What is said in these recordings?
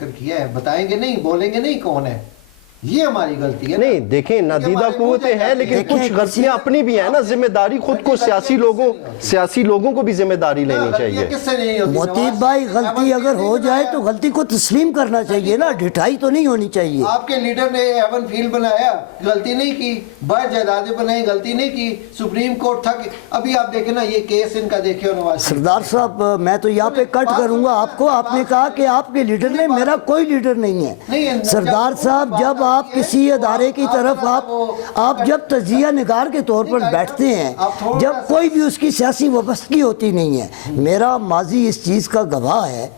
ذکر کیا ہے، بتائیں گے نہیں، بولیں گے نہیں کون ہے، یہ ہماری غلطی ہے. نہیں دیکھیں نادیدہ قوتیں ہیں لیکن کچھ غلطیاں اپنی بھی ہیں نا. ذمہ داری خود کو سیاسی لوگوں کو بھی ذمہ داری لینی چاہیے. موتیب بھائی غلطی اگر ہو جائے تو غلطی کو تسلیم کرنا چاہیے نا، ڈھٹائی تو نہیں ہونی چاہیے. آپ کے لیڈر نے ایون فیلڈ بنایا، غلطی نہیں کی، بڑھ جائیدادیں بنائی، غلطی نہیں کی، سپریم کورٹ تھا. ابھی آپ دیکھیں نا یہ کیس ان کا دیکھیں نواز. سردار صاحب میں تو یہاں پہ کٹ کروں گا آپ کو. آپ نے کہا کہ آپ کے لیڈر نے، میرا کوئی لیڈر نہیں ہے. سردار صاحب جب آپ کسی ادارے کی طرف آپ جب تجزیہ نگار کے طور پر بیٹھتے ہیں، جب کوئی بھی اس کی سیاسی وابستگی ہوتی نہیں ہے، میرا ماضی اس چیز کا گواہ ہے.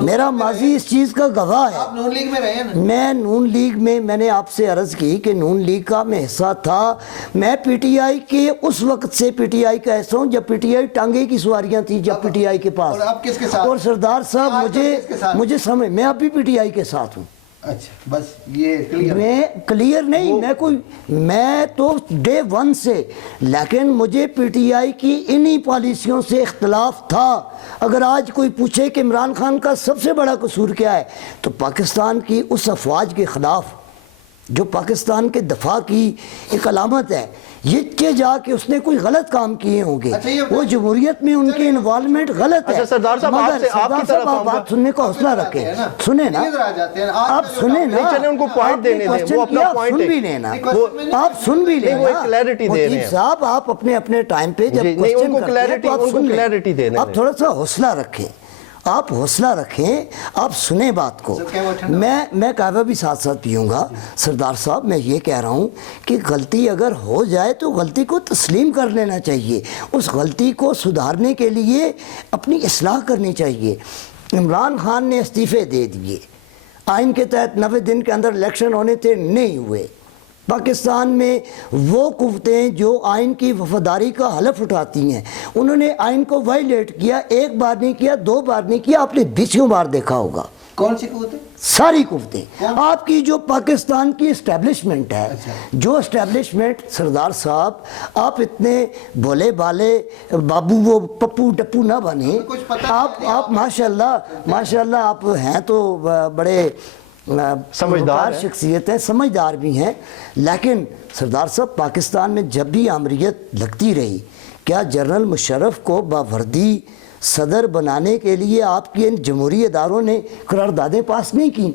میرا ماضی اس چیز کا گواہ ہے. آپ نون لیگ میں رہے ہیں نا؟ میں نون لیگ میں نے آپ سے عرض کی کہ نون لیگ کا میں حصہ تھا. میں پی ٹی آئی کے اس وقت سے پی ٹی آئی کا حصہ ہوں جب پی ٹی آئی ٹانگے کی سواریاں تھیں جب پی ٹی آئی کے پاس. اور آپ کس کے ساتھ؟ اور سردار صاحب مجھے سمجھ، میں اب بھی پی ٹی آئی کے ساتھ ہوں. اچھا بس یہ کلیئر. میں کلیئر نہیں، میں تو ڈے ون سے، لیکن مجھے پی ٹی آئی کی انہی پالیسیوں سے اختلاف تھا. اگر آج کوئی پوچھے کہ عمران خان کا سب سے بڑا قصور کیا ہے تو پاکستان کی اس افواج کے خلاف جو پاکستان کے دفاع کی ایک علامت ہے، یہ جا کہ اس نے کوئی غلط کام کیے ہوں گے. وہ جمہوریت میں ان کی انوالومنٹ غلط ہے. سردار صاحب آپ بات سننے کا حوصلہ رکھیں. سنیں نا، آپ سنیں نا، چلیں ان کو پوائنٹ دینے دیں، وہ اپنا پوائنٹ سن بھی لینا، آپ سن بھی لینا. وہ کلیئرٹی دے رہے ہیں صاحب آپ اپنے ٹائم پہ جب ان کو کلیئرٹی دے دیں. آپ تھوڑا سا حوصلہ رکھیں، آپ حوصلہ رکھیں، آپ سنیں بات کو. میں قہوہ بھی ساتھ ساتھ پیوں گا. سردار صاحب میں یہ کہہ رہا ہوں کہ غلطی اگر ہو جائے تو غلطی کو تسلیم کر لینا چاہیے. اس غلطی کو سدھارنے کے لیے اپنی اصلاح کرنی چاہیے. عمران خان نے استعفے دے دیے، آئین کے تحت 90 دن کے اندر الیکشن ہونے تھے، نہیں ہوئے. پاکستان میں وہ قوتیں جو آئین کی وفاداری کا حلف اٹھاتی ہیں، انہوں نے آئین کو وائلیٹ کیا. ایک بار نہیں کیا، 2 بار نہیں کیا، آپ نے 20 بار دیکھا ہوگا. کون سی قوتیں؟ ساری قوتیں. آپ کی جو پاکستان کی اسٹیبلشمنٹ ہے، جو اسٹیبلشمنٹ، سردار صاحب آپ اتنے بولے بالے بابو وہ پپو ٹپو نہ بنے. آپ ماشاءاللہ آپ ہیں تو بڑے سمجھدار شخصیت ہے، سمجھدار بھی ہیں. لیکن سردار صاحب پاکستان میں جب بھی آمریت لگتی رہی، کیا جنرل مشرف کو باوردی صدر بنانے کے لیے آپ کی ان جمہوری اداروں نے قراردادیں پاس نہیں کی؟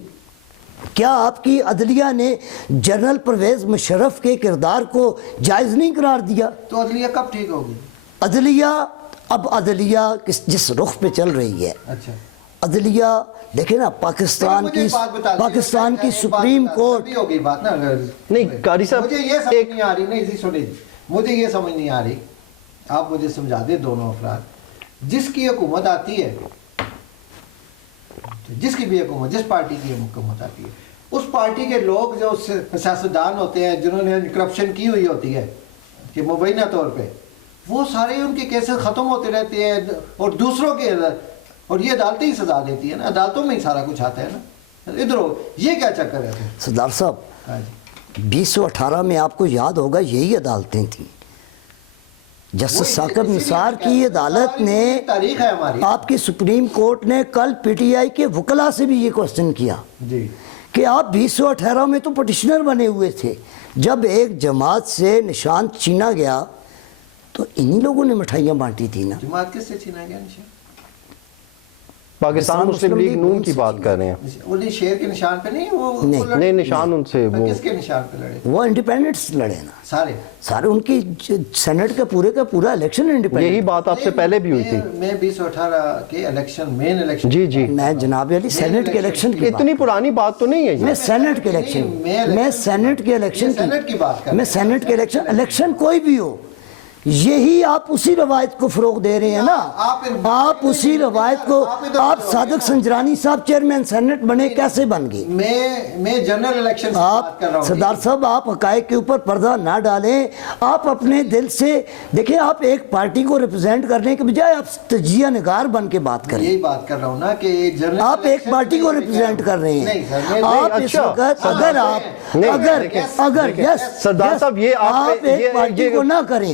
کیا آپ کی عدلیہ نے جنرل پرویز مشرف کے کردار کو جائز نہیں قرار دیا؟ تو عدلیہ کب ٹھیک ہوگی؟ عدلیہ جس رخ پہ چل رہی ہے، عدلیہ دیکھیں نا، پاکستان کی سپریم کورٹ. نہیں قاری صاحب مجھے یہ سمجھ نہیں آ رہی، نہیں سنیں، مجھے یہ سمجھ نہیں آ رہی، آپ مجھے سمجھا دیں. دونوں افراد جس کی حکومت آتی ہے، جس کی بھی حکومت، جس پارٹی کی حکومت آتی ہے، اس پارٹی کے لوگ جو سیاستدان ہوتے ہیں جنہوں نے کرپشن کی ہوئی ہوتی ہے کہ مبینہ طور پہ، وہ سارے ان کے کیسز ختم ہوتے رہتے ہیں اور دوسروں کے، اور یہ عدالتیں ہی سزا دیتی ہے نا، عدالتوں میں ہی سارا کچھ آتا ہے نا. ادھر یہ کیا چکر ہے؟ سردار صاحب 2018 میں آپ کو یاد ہوگا یہی عدالتیں تھیں. جسٹس ثاقب نثار کی عدالت نے، آپ کی سپریم کورٹ نے کل پی ٹی آئی کے وکلاء سے بھی یہ کوسچن کیا کہ آپ 2018 میں تو پٹیشنر بنے ہوئے تھے، جب ایک جماعت سے نشان چھینا گیا تو انہی لوگوں نے مٹھائیاں بانٹی تھی نا. جماعت کس سے چھینا گیا نشان؟ پاکستان مسلم لیگ نون کی بات کر رہے ہیں. وہ شیر کے نشان پہ نہیں، وہ نہیں نشان ان سے، وہ کس کے نشان پہ لڑے؟ وہ انڈیپینڈنٹس لڑے نا سارے. ان کی سینٹ کا پورا الیکشن انڈیپینڈنٹ. یہی بات آپ سے پہلے بھی ہوئی تھی. میں 2018 کے الیکشن، مین الیکشن، جی میں جناب علی سینٹ کے الیکشن کی، اتنی پرانی بات تو نہیں ہے. میں سینٹ کے الیکشن، الیکشن کوئی بھی ہو، یہی آپ اسی روایت کو فروغ دے رہے ہیں نا. آپ اسی روایت کو، آپ صادق سنجرانی صاحب چیئرمین سینٹ بنے، کیسے بن گئے؟ میں جنرل الیکشن آپ سردار صاحب آپ حقائق کے اوپر پردہ نہ ڈالیں. آپ اپنے دل سے دیکھیں، آپ ایک پارٹی کو ریپرزینٹ کرنے کے بجائے آپ تجزیہ نگار بن کے بات کریں. یہی بات کر رہا ہوں نا کہ آپ ایک پارٹی کو ریپرزینٹ کر رہے ہیں. آپ اس وقت اگر سردار صاحب یہ آپ ایک پارٹی کو نہ کریں،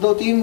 2-3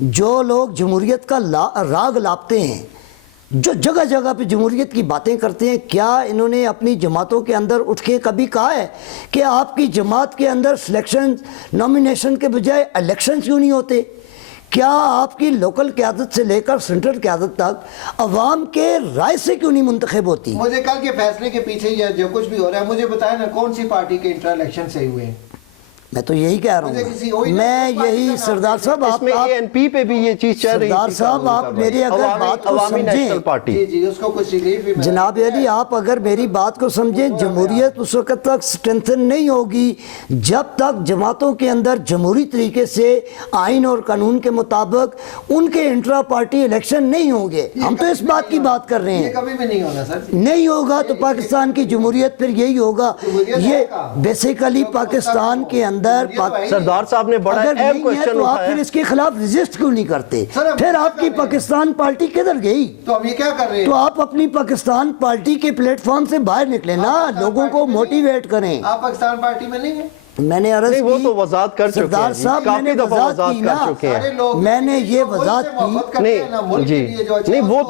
جو لوگ جمہوریت کا راگ لاپتے ہیں، جو جگہ جگہ پہ جمہوریت کی باتیں کرتے ہیں، کیا انہوں نے اپنی جماعتوں کے اندر اٹھ کے کبھی کہا ہے کہ آپ کی جماعت کے اندر سلیکشن نامینیشن کے بجائے الیکشن کیوں نہیں ہوتے؟ کیا آپ کی لوکل قیادت سے لے کر سینٹرل قیادت تک عوام کے رائے سے کیوں نہیں منتخب ہوتی؟ مجھے کل کے فیصلے کے پیچھے یہ جو کچھ بھی ہو رہا ہے مجھے بتائیں نا کون سی پارٹی کے انٹر الیکشن صحیح ہوئے ہیں؟ میں تو یہی کہہ رہا ہوں، میں یہی سردار صاحب اس میں اے این پی پہ بھی یہ چیز چل رہی سردار صاحب آپ میری اگر بات کو عوامی نیشنل سمجھیں، پارٹی، جی اس کو کچھ ریلیف بھی جناب علی آپ اگر میری بات کو سمجھیں، جمہوریت اس وقت تک سٹرنتھن نہیں ہوگی جب تک جماعتوں کے اندر جمہوری طریقے سے آئین اور قانون کے مطابق ان کے انٹرا پارٹی الیکشن نہیں ہوں گے۔ ہم تو اس بات کی بات کر رہے ہیں، یہ کبھی بھی نہیں ہونا سر، نہیں ہوگا تو پاکستان کی جمہوریت پھر یہی ہوگا۔ یہ بیسیکلی پاکستان کے اندر سردار صاحب نے بڑا اگر اہم نہیں ہے کوشچن تو آپ اٹھایا، پھر اس کے خلاف ریزسٹ کیوں نہیں کرتے؟ پھر آپ کی پاکستان پارٹی کدھر گئی؟ تو ہم یہ کیا کر رہے ہیں؟ تو آپ اپنی پاکستان پارٹی کے پلیٹ فارم سے باہر نکلیں نا، لوگوں کو موٹیویٹ کریں۔ آپ پاکستان پارٹی میں نہیں ہیں؟ میں نے عرض نہیں وہ کی تو وضاحت کر چکے سردار ہیں، صاحب میں نے کافی دفعہ وضاحت وضاحت کی کر نا، چکے ہیں۔ میں نے یہ وضاحت کی، نہیں وہ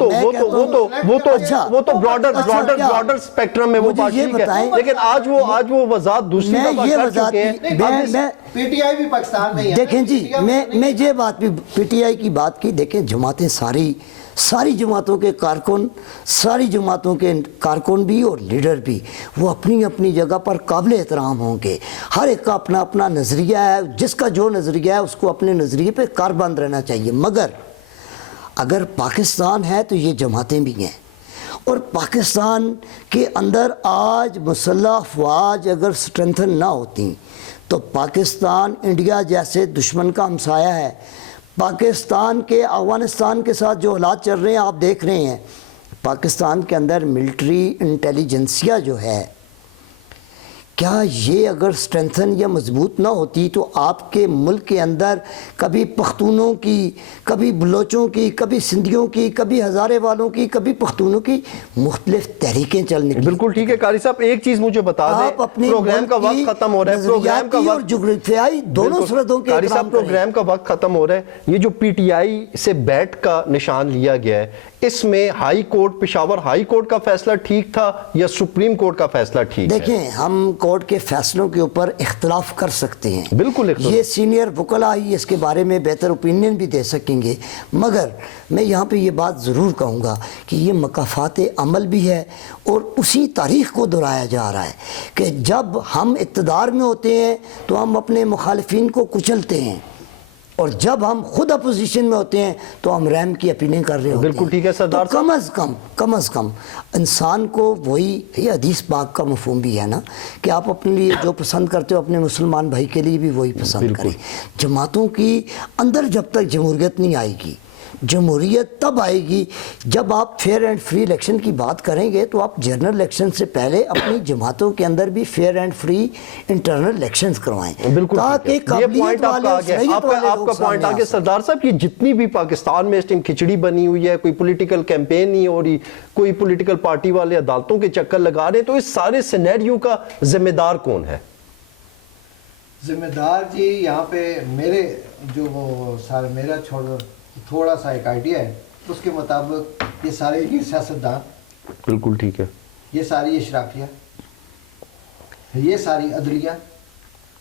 تو براڈر سپیکٹرم میں وہ مجھے یہ پارٹی ہے، بتائیں، لیکن آج وہ وضاحت دوسری میں دفعہ یہ کر وضاحت چکے کی، ہیں۔ میں پی ٹی آئی بھی پاکستان میں ہی ہے۔ دیکھیں جی میں یہ بات بھی پی ٹی آئی کی بات کی، دیکھیں جماعتیں ساری جماعتوں کے کارکن، ساری جماعتوں کے کارکن بھی اور لیڈر بھی وہ اپنی اپنی جگہ پر قابل احترام ہوں گے، ہر ایک کا اپنا اپنا نظریہ ہے، جس کا جو نظریہ ہے اس کو اپنے نظریے پہ کاربند رہنا چاہیے۔ مگر اگر پاکستان ہے تو یہ جماعتیں بھی ہیں، اور پاکستان کے اندر آج مسلح افواج اگر سٹرنتھن نہ ہوتی تو پاکستان انڈیا جیسے دشمن کا ہمسایہ ہے، پاکستان کے افغانستان کے ساتھ جو حالات چل رہے ہیں آپ دیکھ رہے ہیں، پاکستان کے اندر ملٹری انٹیلیجنسیا جو ہے، کیا یہ اگر سٹرنتھن یا مضبوط نہ ہوتی تو آپ کے ملک کے اندر کبھی پختونوں کی، کبھی بلوچوں کی، کبھی سندھیوں کی، کبھی ہزارے والوں کی، کبھی پختونوں کی مختلف تحریکیں چل نکلی۔ بالکل ٹھیک ہے قاری صاحب، ایک چیز مجھے بتا دیں، آپ اپنی پروگرام کا وقت ختم ہو رہا ہے، پروگرام کا نظریاتی اور وقت جغرافیائی دونوں سرحدوں کے قاری صاحب احترام کریں۔ پروگرام کا وقت ختم ہو رہا ہے۔ یہ جو پی ٹی آئی سے بیٹ کا نشان لیا گیا ہے، اس میں high court, Peshawar high court کا فیصلہ ٹھیک تھا یا سپریم کورٹ کا فیصلہ ٹھیک ہے؟ دیکھیں ہم کورٹ کے فیصلوں کے اوپر اختلاف کر سکتے ہیں، بالکل اختلاف، یہ سینئر وکلا ہی اس کے بارے میں بہتر اوپینین بھی دے سکیں گے، مگر میں یہاں پہ یہ بات ضرور کہوں گا کہ یہ مکافات عمل بھی ہے، اور اسی تاریخ کو دہرایا جا رہا ہے کہ جب ہم اقتدار میں ہوتے ہیں تو ہم اپنے مخالفین کو کچلتے ہیں، اور جب ہم خود اپوزیشن میں ہوتے ہیں تو ہم رحم کی اپیلیں کر رہے ہوتے ہیں۔ بالکل ٹھیک ہے سردار تو کم از کم انسان کو وہی، یہ حدیث پاک کا مفہوم بھی ہے نا کہ آپ اپنے لیے جو پسند کرتے ہو اپنے مسلمان بھائی کے لیے بھی وہی پسند کریں۔ جماعتوں کی اندر جب تک جمہوریت نہیں آئے گی، جمہوریت تب آئے گی جب آپ فیئر اینڈ فری الیکشن کی بات کریں گے تو آپ جنرل الیکشن سے پہلے اپنی جماعتوں کے اندر بھی fair and free internal elections کروائیں، بالکل تاکہ قابلیت والے اور صلاحیت والے آپ لوگ کا سامنے پوائنٹ آ آگے سکیں۔ سردار صاحب، یہ جتنی بھی پاکستان میں اس ٹائم کھچڑی بنی ہوئی ہے، کوئی پولیٹیکل کیمپین نہیں ہو رہی، کوئی پولیٹیکل پارٹی والے عدالتوں کے چکر لگا رہے ہیں، تو اس سارے سینیریو کا ذمہ دار کون ہے؟ ذمہ دار جی یہاں پہ میرے جو وہ سارا میرا تھوڑا سا ایک آئیڈیا ہے، اس کے مطابق یہ سارے یہ سیاستدان، بالکل ٹھیک ہے، یہ ساری اشرافیہ، یہ ساری عدلیہ،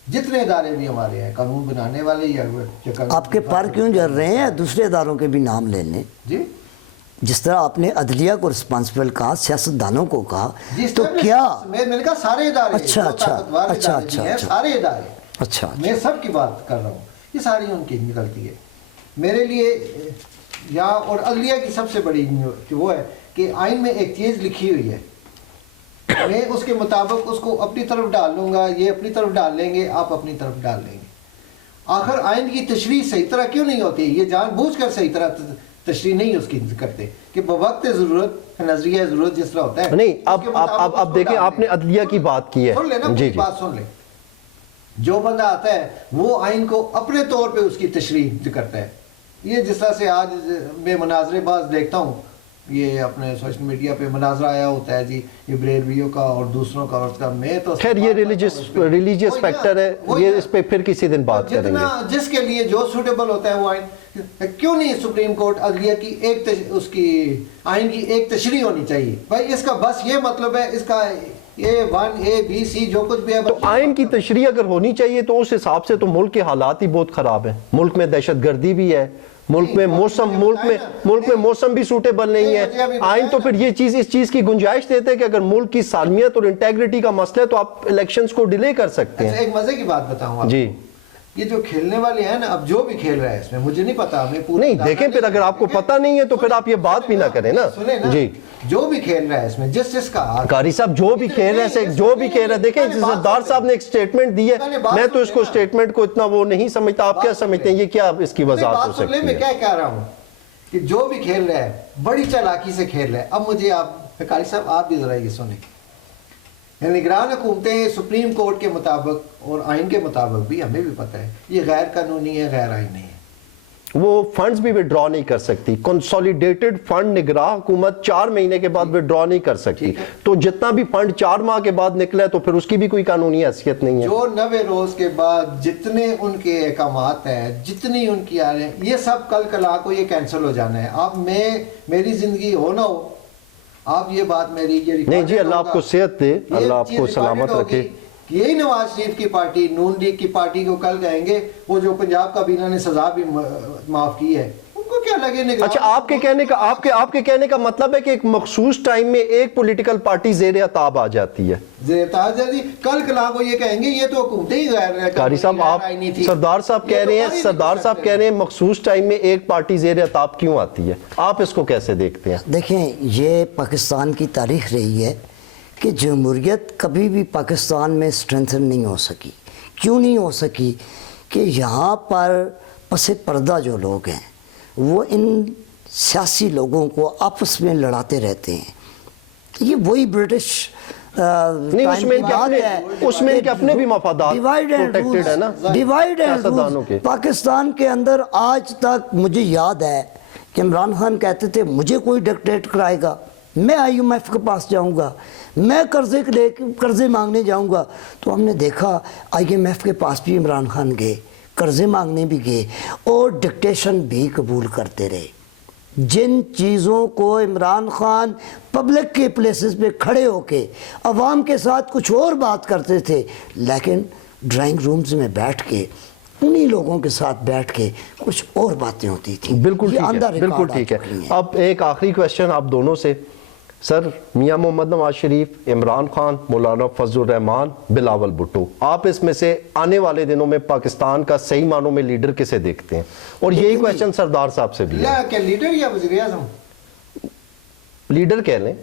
جتنے ادارے بھی ہمارے ہیں، قانون بنانے والے یا آپ کے پر کیوں جل رہے ہیں؟ دوسرے اداروں کے بھی نام لے لیں، جی جس طرح آپ نے عدلیہ کو رسپانسبل کہا، سیاستدانوں کو کہا، جی تو کیا میں نے کہا سارے ادارے، اچھا جو اچھا طاقتور اچھا ادارے بھی ہیں، اچھا سارے ادارے، اچھا میں سب کی بات کر رہا ہوں، یہ ساری ان کی نکلتی ہے میرے لیے۔ یا اور عدلیہ کی سب سے بڑی وہ ہے کہ آئین میں ایک چیز لکھی ہوئی ہے، میں اس کے مطابق اس کو اپنی طرف ڈال لوں گا، یہ اپنی طرف ڈال لیں گے، آپ اپنی طرف ڈال لیں گے۔ آخر آئین کی تشریح صحیح طرح کیوں نہیں ہوتی؟ یہ جان بوجھ کر صحیح طرح تشریح نہیں اس کی کرتے کہ بوقت ضرورت، نظریہ ضرورت جس طرح ہوتا ہے نہیں اب دیکھیں آپ نے عدلیہ کی بات کی ہے، سن لیں نا، جی بات سن لیں۔ جو بندہ آتا ہے وہ آئین کو اپنے طور پہ اس کی تشریح کرتا ہے۔ یہ جس طرح سے آج میں مناظرے باز دیکھتا ہوں، یہ اپنے سوشل میڈیا پہ مناظرہ آیا ہوتا ہے جی یہ بریلویوں کا اور دوسروں کا اور اس کا، میں تو خیر یہ ریلیجیس فیکٹر ہے، یہ اس پہ پھر کسی دن بات کریں گے. جس کے لیے جو سوٹیبل ہوتا ہے وہ آئین، کیوں نہیں سپریم کورٹ عدلیہ کی اس کی آئین کی ایک تشریح ہونی چاہیے بھائی. اس کا بس یہ مطلب ہے، اس کا A1 A B C جو کچھ بھی ہے، تو آئین کی تشریح اگر ہونی چاحیے تو اس حساب سے تو ملک کے حالات ہی بہت خراب ہیں. ملک میں دہشت گردی بھی ہے، ملک میں موسم بھی سوٹیبل نہیں ہے. آئین تو پھر یہ چیز اس چیز کی گنجائش دیتے ہیں کہ اگر ملک کی سالمیت اور انٹیگریٹی کا مسئلہ ہے تو آپ الیکشنز کو ڈیلے کر سکتے ہیں. ایک مزے کی بات بتاؤں آپ جی، یہ جو کھیلنے والے ہیں نا، اب جو بھی کھیل رہا ہے اس میں مجھے نہیں پتا، نہیں دیکھیں پھر اگر آپ کو پتہ نہیں ہے تو پھر آپ یہ بات بھی نہ کریں نا. جی، جو بھی کھیل رہا ہے اس میں جس کا قاری صاحب جو بھی کھیل رہے ہیں دیکھیں سردار صاحب نے ایک سٹیٹمنٹ دی ہے، میں تو اس کو سٹیٹمنٹ کو اتنا وہ نہیں سمجھتا. آپ کیا سمجھتے ہیں یہ کیا اس کی وضاحت ہو سکتی ہے؟ میں کیا کہہ رہا ہوں کہ جو بھی کھیل رہا ہے بڑی چالاکی سے کھیل رہا ہے. اب مجھے آپ قاری صاحب آپ بھی ذرا یہ سنیں، نگران حکومتیں سپریم کورٹ کے مطابق اور آئین کے مطابق بھی ہمیں بھی پتہ ہے یہ غیر قانونی ہے، غیر آئینی ہے. وہ فنڈز بھی وڈرا نہیں کر سکتی. کنسولیڈیٹڈ فنڈ نگراں حکومت 4 مہینے کے بعد وڈرا نہیں کر سکتی. تو جتنا بھی فنڈ 4 ماہ کے بعد نکلا ہے تو پھر اس کی بھی کوئی قانونی حیثیت نہیں ہے. جو 90 روز کے بعد جتنے ان کے احکامات ہیں، جتنی ان کی آ رہے ہیں، یہ سب کل کلا کو یہ کینسل ہو جانا ہے. اب میری زندگی ہو نہ ہو، آپ یہ بات میری نہیں جی، اللہ آپ کو صحت دے، اللہ آپ کو سلامت رکھے. یہی نواز شریف کی پارٹی، نون لیگ کی پارٹی کو کل کہیں گے وہ جو پنجاب کابینہ نے سزا بھی معاف کی ہے، ان کو کیا لگے. اچھا، آپ کے کہنے کا مطلب ہے کہ ایک مخصوص ٹائم میں ایک پولیٹیکل پارٹی زیر عتاب آ جاتی ہے. زیر عتاب جاتی، کل کلا کو یہ کہیں گے یہ تو حکومتیں ہی غیر قاری صاحب آپ سردار صاحب کہہ رہے ہیں مخصوص ٹائم میں ایک پارٹی زیر عتاب کیوں آتی ہے؟ آپ اس کو کیسے دیکھتے ہیں؟ دیکھیں یہ پاکستان کی تاریخ رہی ہے کہ جمہوریت کبھی بھی پاکستان میں اسٹرینتھن نہیں ہو سکی. کیوں نہیں ہو سکی؟ کہ یہاں پر پس پردہ جو لوگ ہیں وہ ان سیاسی لوگوں کو آپس میں لڑاتے رہتے ہیں. یہ وہی برٹش اس میں ان کے اپنے بھی مفادات پروٹیکٹڈ ہے نا، ڈیوائیڈ اینڈ رول. پاکستان کے اندر آج تک مجھے یاد ہے کہ عمران خان کہتے تھے مجھے کوئی ڈکٹیٹ کرائے گا، میں IMF کے پاس جاؤں گا، میں قرضے مانگنے جاؤں گا. تو ہم نے دیکھا IMF کے پاس بھی عمران خان گئے، قرضے مانگنے بھی گئے اور ڈکٹیشن بھی قبول کرتے رہے. جن چیزوں کو عمران خان پبلک کے پلیسز پہ کھڑے ہو کے عوام کے ساتھ کچھ اور بات کرتے تھے، لیکن ڈرائنگ رومز میں بیٹھ کے انہی لوگوں کے ساتھ بیٹھ کے کچھ اور باتیں ہوتی تھیں. بالکل ٹھیک ہے. اب ایک آخری کویسچن آپ دونوں سے. سر، میاں محمد نواز شریف، عمران خان، مولانا فضل الرحمان، بلاول بھٹو، آپ اس میں سے آنے والے دنوں میں پاکستان کا صحیح معنوں میں لیڈر کسے دیکھتے ہیں؟ اور یہی کویسچن سردار صاحب سے بھی ہے. کیا لیڈر یا وزیر اعظم؟ لیڈر کہہ لیں.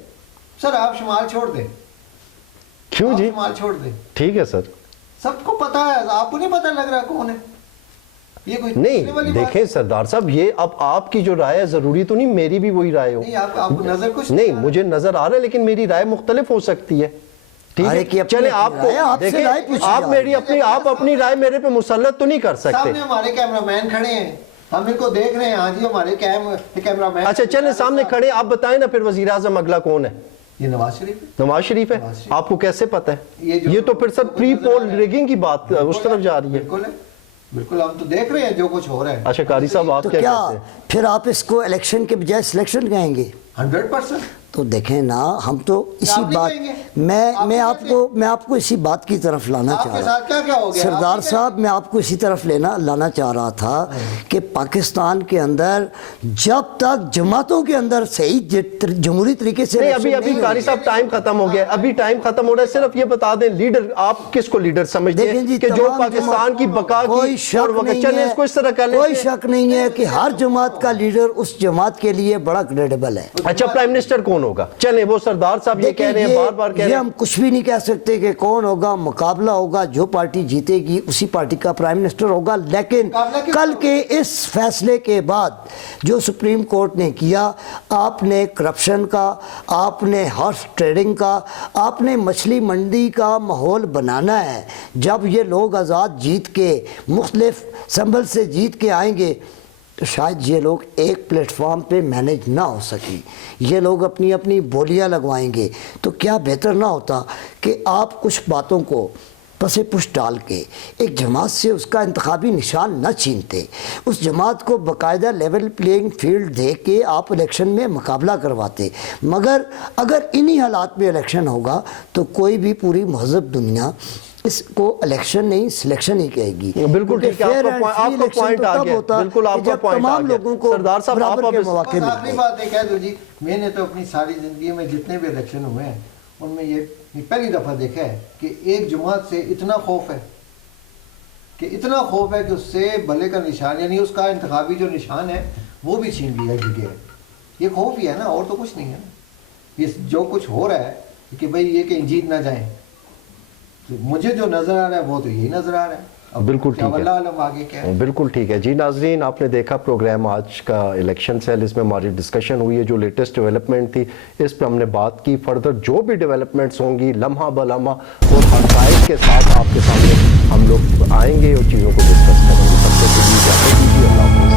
سر آپ شمال چھوڑ دیں. کیوں جی؟ شمال چھوڑ دیں. ٹھیک ہے سر. سب کو پتا ہے، آپ کو نہیں پتا لگ رہا کون ہے؟ نہیں دیکھیں سردار صاحب، یہ اب آپ کی جو رائے ہے ضروری تو نہیں میری بھی وہی رائے ہو. نہیں مجھے نظر آ رہا ہے لیکن میری رائے مختلف ہو سکتی ہے. ٹھیک ہے، چلیں آپ کو دیکھیں، آپ اپنی رائے میرے پہ مسلط تو نہیں کر سکتے. سامنے ہمارے کیمرہ مین کھڑے ہیں، ہم ان کو دیکھ رہے ہیں. ہاں جی، ہمارے کیمرہ مین. اچھا چلیں سامنے کھڑے، آپ بتائیں نا پھر وزیر اعظم اگلا کون ہے؟ یہ نواز شریف. نواز شریف ہے. آپ کو کیسے پتہ ہے؟ یہ تو پھر سر پری پول ریگنگ کی بات اس طرف جا رہی ہے. بالکل ہم تو دیکھ رہے ہیں جو کچھ ہو رہا ہے. اچھا قاری صاحب آپ کیا کہتے ہیں؟ پھر آپ اس کو الیکشن کے بجائے سلیکشن کہیں گے؟ 100%. تو دیکھیں نا، ہم تو اسی بات میں آپ کو اسی بات کی طرف لانا چاہ رہا ہوں سردار صاحب. میں آپ کو اسی طرف لانا چاہ رہا تھا کہ پاکستان کے اندر جب تک جماعتوں کے اندر صحیح جمہوری طریقے سے ابھی قاری صاحب ٹائم ختم ہو گیا، ابھی ٹائم ختم ہو رہا ہے. صرف یہ بتا دیں لیڈر آپ کس کو لیڈر سمجھتے ہیں کہ جو پاکستان کی بقا کی کوئی شک نہیں ہے کہ ہر جماعت کا لیڈر اس جماعت کے لیے بڑا کریڈیبل ہے. اچھا پرائم منسٹر کون ہوگا؟ چلیں وہ سردار صاحب یہ کہہ رہے ہیں، بار بار کہہ رہے ہیں. ہم کچھ بھی نہیں کہہ سکتے کہ کون ہوگا، مقابلہ ہوگا، جو پارٹی جیتے گی اسی پارٹی کا پرائم منسٹر ہوگا. لیکن کل کے اس فیصلے کے بعد جو سپریم کورٹ نے کیا، آپ نے کرپشن کا، آپ نے ہارس ٹریڈنگ کا، آپ نے مچھلی منڈی کا ماحول بنانا ہے. جب یہ لوگ آزاد جیت کے مختلف سمبل سے جیت کے آئیں گے تو شاید یہ لوگ ایک پلیٹ فارم پہ مینیج نہ ہو سکیں، یہ لوگ اپنی اپنی بولیاں لگوائیں گے، تو کیا بہتر نہ ہوتا کہ آپ کچھ باتوں کو پس پش ڈال کے ایک جماعت سے اس کا انتخابی نشان نہ چھینتے، اس جماعت کو باقاعدہ لیول پلینگ فیلڈ دے کے آپ الیکشن میں مقابلہ کرواتے؟ مگر اگر انہی حالات میں الیکشن ہوگا تو کوئی بھی پوری مہذب دنیا اس کو الیکشن نہیں سلیکشن ہی کہے گی۔ بالکل ٹھیک ہے، آپ کا پوائنٹ آ گیا، بالکل آپ کا پوائنٹ آ گیا سردار صاحب۔ آپ کے مواقع بس آخری بات یہ کہہ دو جی، میں نے تو اپنی ساری زندگی میں جتنے بھی الیکشن ہوئے ہیں ان میں یہ پہلی دفعہ دیکھا ہے کہ ایک جماعت سے اتنا خوف ہے، کہ اتنا خوف ہے کہ اس سے بھلے کا نشان یعنی اس کا انتخابی جو نشان ہے وہ بھی چھین لیا گیا ہے۔ یہ خوف ہی ہے نا، اور تو کچھ نہیں ہے نا۔ یہ جو کچھ ہو رہا ہے کہ بھئی یہ کہ جیت نہ جائیں، تو مجھے جو نظر آ رہا ہے وہ تو یہی نظر آ رہا ہے۔ بالکل ٹھیک اللہ علم آگے کیا ہے۔ بالکل ٹھیک ہے جی ناظرین، آپ نے دیکھا پروگرام آج کا الیکشن سیل، اس میں ہماری ڈسکشن ہوئی ہے، جو لیٹسٹ ڈیولپمنٹ تھی اس پہ ہم نے بات کی۔ فردر جو بھی ڈیولپمنٹس ہوں گی لمحہ بلمحہ اور حقائق کے ساتھ آپ کے سامنے ہم لوگ آئیں گے اور چیزوں کو ڈسکس کریں گے۔ تب تک کے لیے اجازت دیجیے، اللہ حافظ۔